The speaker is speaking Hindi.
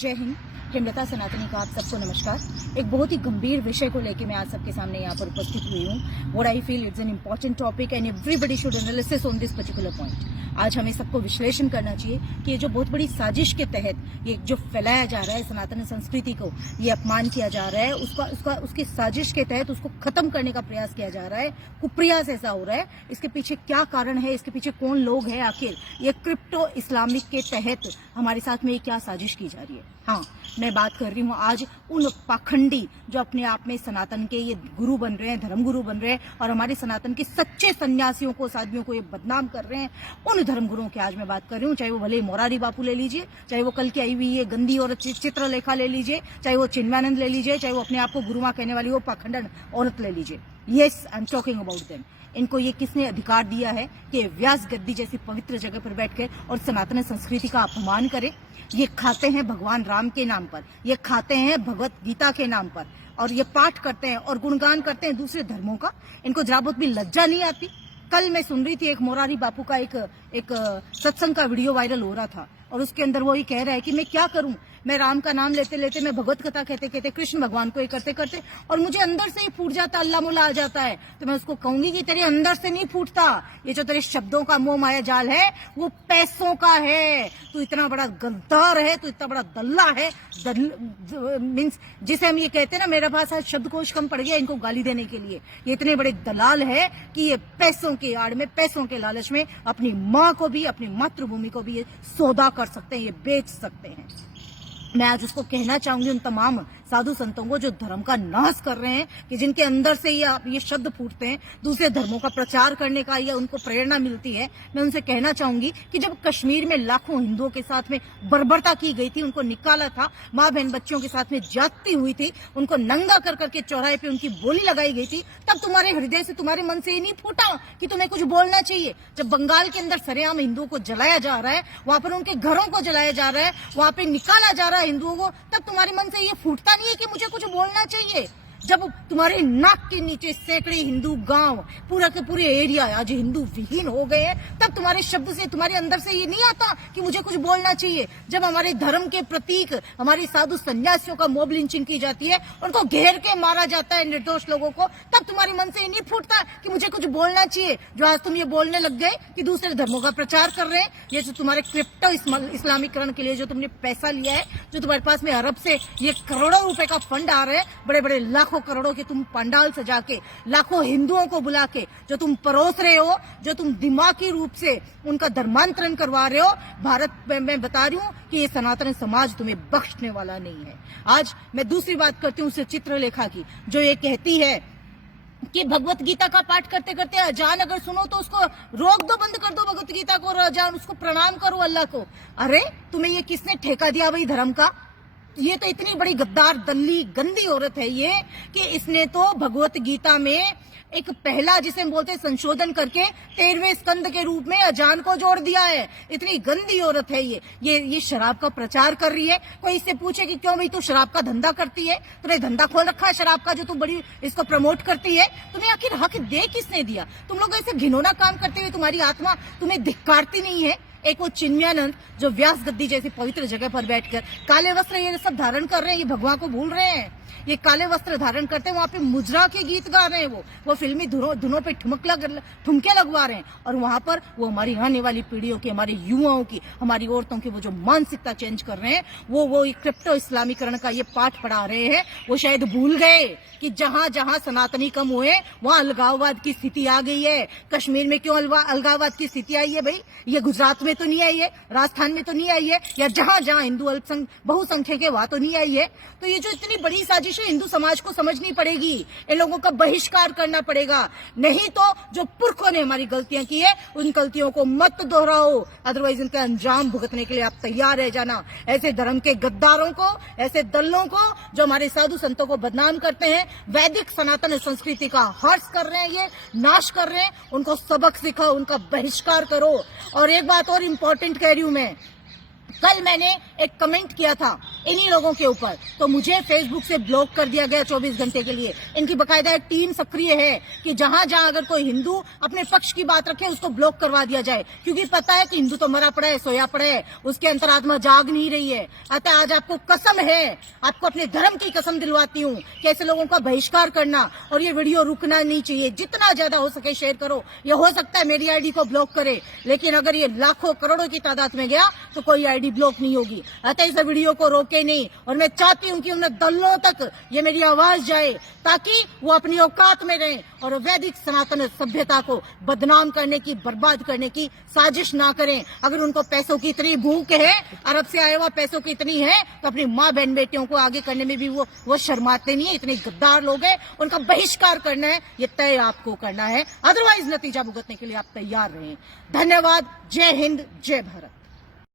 जय हिंद। हेमलता सनातनी का आप सबको नमस्कार। एक बहुत ही गंभीर विषय को लेकर मैं आज सबके सामने यहाँ पर उपस्थित हुई हूँ। What I feel it's an important topic and everybody should analysis on this particular point. आज हमें सबको विश्लेषण करना चाहिए कि ये जो बहुत बड़ी साजिश के तहत ये जो फैलाया जा रहा है सनातन संस्कृति को, ये अपमान किया जा रहा है, उसकी साजिश के तहत उसको खत्म करने का प्रयास किया जा रहा है, कुप्रयास ऐसा हो रहा है। इसके पीछे क्या कारण है, इसके पीछे कौन लोग हैं, आखिर ये क्रिप्टो इस्लामिक के तहत हमारे साथ में क्या साजिश की जा रही है। हाँ, मैं बात कर रही हूँ आज उन पाखंडी जो अपने आप में सनातन के ये गुरु बन रहे हैं, धर्मगुरु बन रहे हैं और हमारे सनातन के सच्चे सन्यासियों को, साधुओं को ये बदनाम कर रहे हैं। उन धर्मगुरुओं की आज मैं बात कर रही हूँ, चाहे वो भले मोरारी बापू ले लीजिए, चाहे वो कल की आई हुई ये गंदी और चित्रलेखा ले लीजिए, चाहे वो चिन्मयानंद ले लीजिए, चाहे वो अपने आप को गुरुमा कहने वाली वो पाखंडन औरत ले लीजिए। Yes, I am talking about them. इनको ये किसने अधिकार दिया है कि व्यास गद्दी जैसी पवित्र जगह पर बैठ के और सनातन संस्कृति का अपमान करें। ये खाते हैं भगवान राम के नाम पर, ये खाते हैं भगवत गीता के नाम पर, और ये पाठ करते हैं और गुणगान करते हैं दूसरे धर्मों का। इनको जरा बहुत भी लज्जा नहीं आती। कल मैं सुन रही थी एक मोरारी बापू का एक सत्संग का वीडियो वायरल हो रहा था और उसके अंदर वो ये कह रहा है कि मैं क्या करूं, मैं राम का नाम लेते लेते, मैं भगवत कथा कहते कहते, कृष्ण भगवान को ये करते करते और मुझे अंदर से ही फूट जाता, अल्लाह मुल्ला आ जाता है। तो मैं उसको कहूंगी कि तेरे अंदर से नहीं फूटता, ये जो तेरे शब्दों का मोह माया जाल है वो पैसों का है। तू इतना बड़ा गद्दार है, तू इतना बड़ा दल्ला है, मीन्स जिसे हम ये कहते हैं ना, मेरे पास आज शब्दकोश कम पड़ गया इनको गाली देने के लिए। ये इतने बड़े दलाल है कि ये पैसों के आड़ में, पैसों के लालच में अपनी माँ को भी, अपनी मातृभूमि को भी ये सौदा कर सकते हैं, ये बेच सकते हैं। मैं आज उसको कहना चाहूंगी उन तमाम साधु संतों को जो धर्म का नाश कर रहे हैं, कि जिनके अंदर से ये शब्द फूटते हैं, दूसरे धर्मों का प्रचार करने का या उनको प्रेरणा मिलती है। मैं उनसे कहना चाहूंगी कि जब कश्मीर में लाखों हिंदुओं के साथ में बर्बरता की गई थी, उनको निकाला था, माँ बहन बच्चियों के साथ में जाती हुई थी, उनको नंगा कर करके चौराहे पे उनकी बोली लगाई गई थी, तब तुम्हारे हृदय से, तुम्हारे मन से ये नहीं फूटा कि तुम्हें कुछ बोलना चाहिए। जब बंगाल के अंदर सरेआम हिंदुओं को जलाया जा रहा है, वहां पर उनके घरों को जलाया जा रहा है, वहां पे निकाला जा रहा है हिंदुओं को, तब तुम्हारे मन से ये फूटता नहीं है कि मुझे कुछ बोलना चाहिए। जब तुम्हारे नाक के नीचे सैकड़े हिंदू गांव, पूरा के पूरे एरिया आज हिंदू विहीन हो गए हैं, तब तुम्हारे शब्द से, तुम्हारे अंदर से ये नहीं आता कि मुझे कुछ बोलना चाहिए। जब हमारे धर्म के प्रतीक, हमारे साधु सन्यासियों का मॉब लिंचिंग की जाती है, उनको घेर के मारा जाता है निर्दोष लोगों को, तब तुम्हारे मन से ये नहीं फूटता कि मुझे कुछ बोलना चाहिए। जो आज तुम ये बोलने लग गए कि दूसरे धर्मों का प्रचार कर रहे हैं, ये जो तुम्हारे क्रिप्टो इस्लामीकरण के लिए जो तुमने पैसा लिया है, जो तुम्हारे पास में अरब से ये करोड़ों रुपए का फंड आ रहे हैं, बड़े बड़े लाखों करोड़ों के तुम पंडाल सजा के, लाखों हिंदुओं को बुला के जो तुम परोस रहे हो, जो तुम दिमागी रूप से उनका धर्मांतरण करवा रहे हो, भारत में मैं बता रही हूँ कि ये सनातन समाज तुम्हें बख्शने वाला नहीं है। आज मैं दूसरी बात करती हूँ चित्रलेखा की, जो ये कहती है कि भगवत गीता का पाठ करते करते अजान अगर सुनो तो उसको रोक दो, बंद कर दो भगवत गीता को और अजान, उसको प्रणाम करो अल्लाह को। अरे तुम्हें ये किसने ठेका दिया भाई धर्म का? ये तो इतनी बड़ी गद्दार, दल्ली, गंदी औरत है ये कि इसने तो भगवत गीता में एक पहला, जिसे हम बोलते हैं संशोधन करके 13वें स्कंद के रूप में अजान को जोड़ दिया है। इतनी गंदी औरत है ये शराब का प्रचार कर रही है। कोई इससे पूछे कि क्यों भाई तू शराब का धंधा करती है, तूने धंधा खोल रखा है शराब का जो तू बड़ी इसको प्रमोट करती है, तुम्हें आखिर हक दे किसने दिया? तुम लोग ऐसे घिनौना काम करते हुए तुम्हारी आत्मा तुम्हें धिक्कारती नहीं है? एक वो चिन्मयानंद जो व्यास गद्दी जैसी पवित्र जगह पर बैठकर काले वस्त्र ये सब धारण कर रहे हैं, ये भगवान को भूल रहे हैं। ये काले वस्त्र धारण करते हैं, वहां पे मुजरा के गीत गा रहे हैं, वो फिल्मी धुनों पे ठुमके लगवा रहे हैं, और वहां पर वो हमारी आने वाली पीढ़ियों की, हमारे युवाओं की, हमारी औरतों की वो जो मानसिकता चेंज कर रहे हैं, वो क्रिप्टो इस्लामीकरण का ये पाठ पढ़ा रहे हैं। वो शायद भूल गए कि जहां जहां सनातनी कम हुए वहां अलगाववाद की स्थिति आ गई है। कश्मीर में क्यों अलगाववाद की स्थिति आई है भाई? ये गुजरात में तो नहीं आई है, राजस्थान में तो नहीं आई है, या जहां जहां हिंदू बहुसंख्यक है वहां तो नहीं आई है। तो ये जो इतनी बड़ी साजिश है, हिंदू समाज को समझनी पड़ेगी, इन लोगों का बहिष्कार करना पड़ेगा। नहीं तो जो पुरखों ने हमारी गलतियां की है, उन गलतियों को मत दोहराओ, अदरवाइज इनका अंजाम भुगतने के लिए आप तैयार रह जाना। ऐसे धर्म के गद्दारों को, ऐसे दल्लों को जो हमारे साधु संतों को बदनाम करते हैं, वैदिक सनातन संस्कृति का हर्ष कर रहे हैं, ये नाश कर रहे हैं, उनको सबक सिखाओ, उनका बहिष्कार करो। और एक बात और इम्पोर्टेंट कह रही हूं मैं, कल मैंने एक कमेंट किया था इन्हीं लोगों के ऊपर, तो मुझे फेसबुक से ब्लॉक कर दिया गया 24 घंटे के लिए। इनकी बकायदा एक टीम सक्रिय है कि जहां जहां अगर कोई हिंदू अपने पक्ष की बात रखे उसको ब्लॉक करवा दिया जाए, क्योंकि पता है कि हिंदू तो मरा पड़ा है, सोया पड़ा है, उसके अंतरात्मा जाग नहीं रही है। अतः आज आपको कसम है, आपको अपने धर्म की कसम दिलवाती हूँ कि ऐसे लोगों का बहिष्कार करना, और ये वीडियो रुकना नहीं चाहिए। जितना ज्यादा हो सके शेयर करो। ये हो सकता है मेरी आईडी को ब्लॉक करे, लेकिन अगर ये लाखों करोड़ों की तादाद में गया तो कोई आईडी ब्लॉक नहीं होगी। अतः इस वीडियो को रोके नहीं, और मैं चाहती हूँ कि उन दलों तक ये मेरी आवाज जाए ताकि वो अपनी औकात में रहें और वैदिक सनातन सभ्यता को बदनाम करने की, बर्बाद करने की साजिश ना करें। अगर उनको पैसों की इतनी भूख है, अरब से आए हुआ पैसों की इतनी है, तो अपनी माँ बहन बेटियों को आगे करने में भी वो शर्माते नहीं है। इतने गद्दार लोग हैं, उनका बहिष्कार करना है, ये तय आपको करना है। अदरवाइज नतीजा भुगतने के लिए आप तैयार रहें। धन्यवाद। जय हिंद, जय भारत।